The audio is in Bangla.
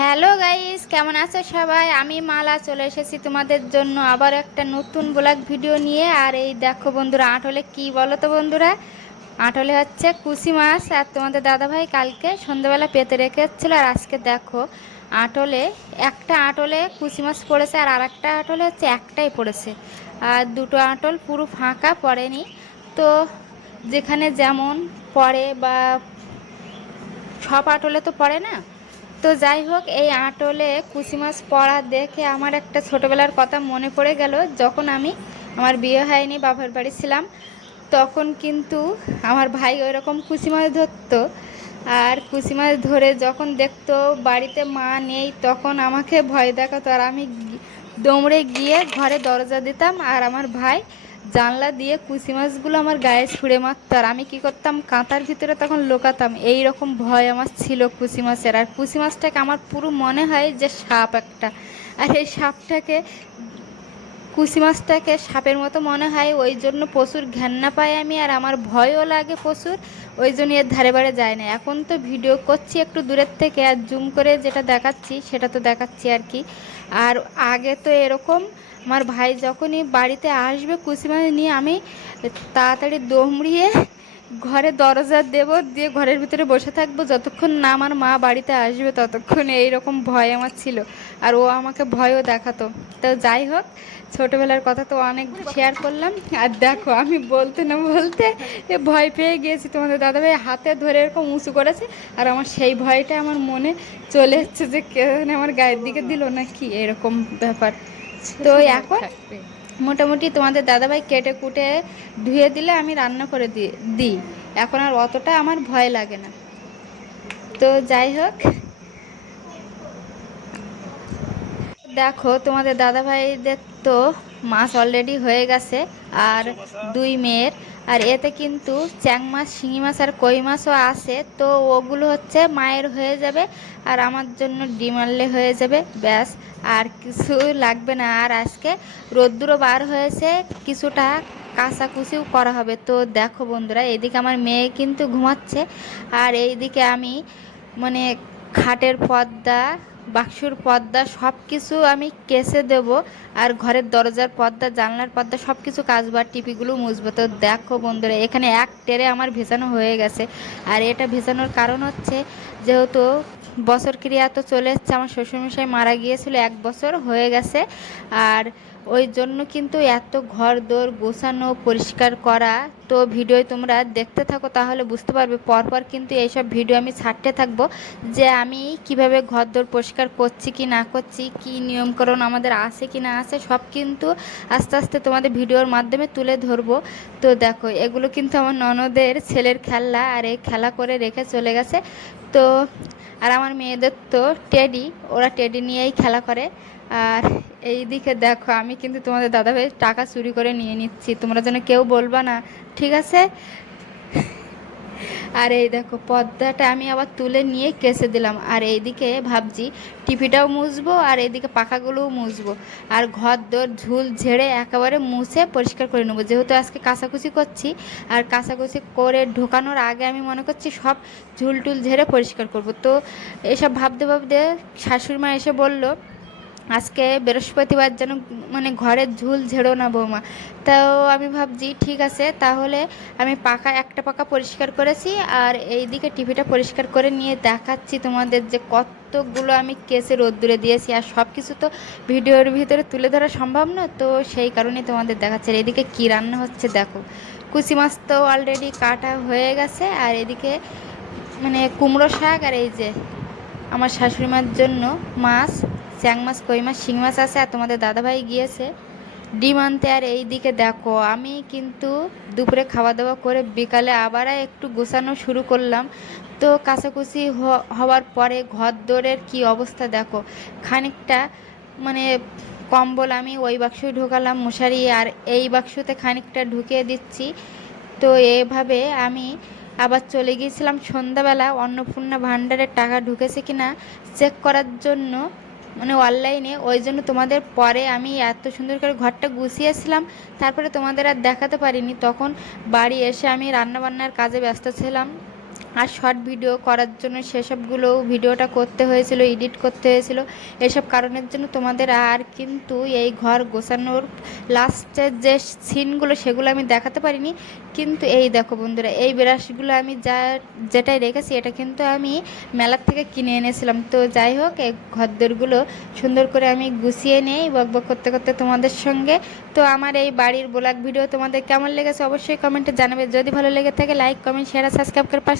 হ্যালো গাইস, কেমন আছো সবাই? আমি মালা চলে এসেছি তোমাদের জন্য আবার একটা নতুন ব্লগ ভিডিও নিয়ে। আর এই দেখো বন্ধুরা, আটলে কি বলো তো বন্ধুরা, আটলে হচ্ছে কুচি মাছ। আর তোমাদের দাদাভাই কালকে সন্ধ্যাবেলা পেতে রেখেছিল। আর আজকে দেখো আটলে একটা আটলে কুচি মাছ পড়েছে, আর আরেকটা আটলে হচ্ছে একটাই পড়েছে। আর দুটো আটল পুরো ফাঁকা পড়েনি। তো যেখানে যেমন পড়ে বা সব আটলে তো পড়ে না। তো যাই হোক, এই আটলে কুচি মাছ পড়া দেখে আমার একটা ছোটোবেলার কথা মনে পড়ে গেল। যখন আমি আমার বিয়ে হয়নি, বাপের বাড়ি ছিলাম, তখন কিন্তু আমার ভাই ওই রকম কুচি মাছ ধরতো। আর কুচি মাছ ধরে যখন দেখতো বাড়িতে মা নেই, তখন আমাকে ভয় দেখাতো। আর আমি দৌড়ে গিয়ে ঘরে দরজা দিতাম, আর আমার ভাই জানলা দিয়ে কুচি মাছগুলো আমার গায়ে ছুঁড়ে মারতো। আর আমি কী করতাম, কাঁথার ভিতরে তখন লুকাতাম। এই রকম ভয় আমার ছিল কুচি মাছের। আর কুচি মাছটাকে আমার পুরো মনে হয় যে সাপ একটা। আর এই সাপটাকে, কুচি মাছটাকে সাপের মতো মনে হয়, ওই জন্য প্রচুর ঘেন্না পাই আমি। আর আমার ভয়ও লাগে প্রচুর, ওই জন্য এর ধারে বারে যায় না। এখন তো ভিডিও করছি একটু দূরের থেকে, আর জুম করে যেটা দেখাচ্ছি সেটা তো দেখাচ্ছি আর কি। আর আগে তো এরকম, আমার ভাই যখনই বাড়িতে আসবে কুচি মাছ নিয়ে, আমি তাড়াতাড়ি দৌড়িয়ে ঘরে দরজা দেব, দিয়ে ঘরের ভিতরে বসে থাকবো যতক্ষণ না আমার মা বাড়িতে আসবে, ততক্ষণ এইরকম ভয় আমার ছিল। আর ও আমাকে ভয়ও দেখাতো। তো যাই হোক, ছোটোবেলার কথা তো অনেক শেয়ার করলাম। আর দেখো আমি বলতে না বলতে ভয় পেয়ে গিয়েছি। তোমাদের দাদাভাই হাতে ধরে এরকম উঁচু করেছে, আর আমার সেই ভয়টা আমার মনে চলে এসছে যে কেউ আমার গায়ের দিকে দিল না কি, এরকম ব্যাপার। তো এখন মোটামুটি তোমাদের দাদাভাই কেটে কুটে ধুয়ে দিলে আমি রান্না করে দিই। এখন আর অতটা আমার ভয় লাগে না। তো যাই হোক, দেখো তোমাদের দাদাভাইদের তো মাছ অলরেডি হয়ে গেছে, আর দুই মেয়ের। আর এতে কিন্তু চ্যাং মাছ, শিঙি মাছ আর কই মাছও আছে। তো ওগুলো হচ্ছে মায়ের হয়ে যাবে, আর আমার জন্য ডিম আনলে হয়ে যাবে, ব্যাস। আর কিছু লাগবে না। আর আজকে রোদ্দুরও বার হয়েছে, কিছুটা কাচাকুচিও করা হবে। তো দেখো বন্ধুরা, এদিকে আমার মেয়ে কিন্তু ঘুমাচ্ছে, আর এইদিকে আমি মানে খাটের পর্দা, বাক্সর পর্দা সব কিছু আমি কেচে দেব। আর ঘরের দরজার পর্দা, জানলার পর্দা সব কিছু কাচবো, আর টিপিগুলো মুছবো। তো দেখো বন্ধুরা, এখানে এক টেরে আমার ভেজানো হয়ে গেছে। আর এটা ভেজানোর কারণ হচ্ছে, যেহেতু বছর ক্রিয়া তো চলে এসছে, আমার শ্বশুরমশাই মারা গিয়েছিল, 1 বছর হয়ে গেছে। আর ওই জন্য কিন্তু এত ঘর দোর গোছানো, পরিষ্কার করা। তো ভিডিও তোমরা দেখতে থাকো, তাহলে বুঝতে পারবে। পরপর কিন্তু এইসব ভিডিও আমি ছাড়তে থাকবো, যে আমি কিভাবে ঘরদোর পরিষ্কার করছি কি না করছি, কি নিয়মকানুন আমাদের আছে কি না আছে, সব কিন্তু আস্তে আস্তে তোমাদের ভিডিওর মাধ্যমে তুলে ধরবো। তো দেখো, এগুলো কিন্তু আমার ননদের ছেলের খেলনা, আর এই খেলা করে রেখে চলে গেছে। তো আর আমার মেয়েদের তো টেডি, ওরা টেডি নিয়েই খেলা করে। আর এই দিকে দেখো, আমি কিন্তু তোমাদের দাদাভাই টাকা চুরি করে নিয়ে নিচ্ছি, তোমরা যেন কেউ বলবা না, ঠিক আছে? আর এই দেখো, পর্দাটা আমি আবার তুলে নিয়ে কেচে দিলাম। আর এইদিকে ভাবছি টিভিটাও মুছবো, আর এইদিকে পাখাগুলোও মুছবো। আর ঘর দোর ঝুল ঝেড়ে একেবারে মুছে পরিষ্কার করে নেবো, যেহেতু আজকে কাচাকুচি করছি। আর কাচাকুচি করে ঢোকানোর আগে আমি মনে করছি সব ঝুল টুল ঝেড়ে পরিষ্কার করব। তো এসব ভাবতে ভাবতে শাশুড়ি মা এসে বলল, আজকে বৃহস্পতিবার যেন মানে ঘরের ঝুল ঝেড়ো না বৌমা। তাও আমি ভাবছি ঠিক আছে, তাহলে আমি একটা পাকা পরিষ্কার করেছি, আর এই দিকে টিভিটা পরিষ্কার করে নিয়ে দেখাচ্ছি তোমাদের যে কতগুলো আমি কেসে রোদ্দুরে দিয়েছি। আর সব কিছু তো ভিডিওর ভিতরে তুলে ধরা সম্ভব না, তো সেই কারণেই তোমাদের দেখাচ্ছে। আর এদিকে কী রান্না হচ্ছে দেখো, কুচি মাছ তো অলরেডি কাটা হয়ে গেছে, আর এদিকে মানে কুমড়ো শাক। আর এই যে আমার শাশুড়ি মার জন্য মাছ, চ্যাং মাছ, কই মাছ, শিং মাছ আছে। আর তোমাদের দাদাভাই গিয়েছে ডিম আনতে। আর এই দিকে দেখো, আমি কিন্তু দুপুরে খাওয়া দাওয়া করে বিকালে আবার একটু গোছানো শুরু করলাম। তো কাচাকুচি হওয়ার পরে ঘর দোরের কী অবস্থা দেখো, খানিকটা মানে কম্বল আমি ওই বাক্সে ঢোকালাম, মশারি, আর এই বাক্সতে খানিকটা ঢুকিয়ে দিচ্ছি। তো এভাবে আমি আবার চলে গিয়েছিলাম সন্ধ্যাবেলা অন্নপূর্ণা ভাণ্ডারের টাকা ঢুকেছে কিনা চেক করার জন্য, মানে অনলাইনে। ওই জন্য তোমাদের পরে আমি এত সুন্দর করে ঘরটা গুছিয়েছিলাম, তারপরে তোমাদের আর দেখাতে পারিনি। তখন বাড়ি এসে আমি রান্নাবান্নার কাজে ব্যস্ত ছিলাম। আর শর্ট ভিডিও করার জন্য সেসবগুলো ভিডিওটা করতে হয়েছিল, এডিট করতে হয়েছিল। এসব কারণের জন্য তোমাদের আর কিন্তু এই ঘর গোছানোর লাস্টের যে সিনগুলো সেগুলো আমি দেখাতে পারিনি। কিন্তু এই দেখো বন্ধুরা, এই ব্রাশগুলো আমি যেটাই রেখেছি এটা কিন্তু আমি মেলার থেকে কিনে এনেছিলাম। তো যাই হোক, এই ঘরদোরগুলো সুন্দর করে আমি গুছিয়ে নেই বকবক করতে করতে তোমাদের সঙ্গে। তো আমার এই বাড়ির ব্লগ ভিডিও তোমাদের কেমন লেগেছে অবশ্যই কমেন্টে জানাবে। যদি ভালো লেগে থাকে লাইক কমেন্ট শেয়ার আর সাবস্ক্রাইব করে পাশে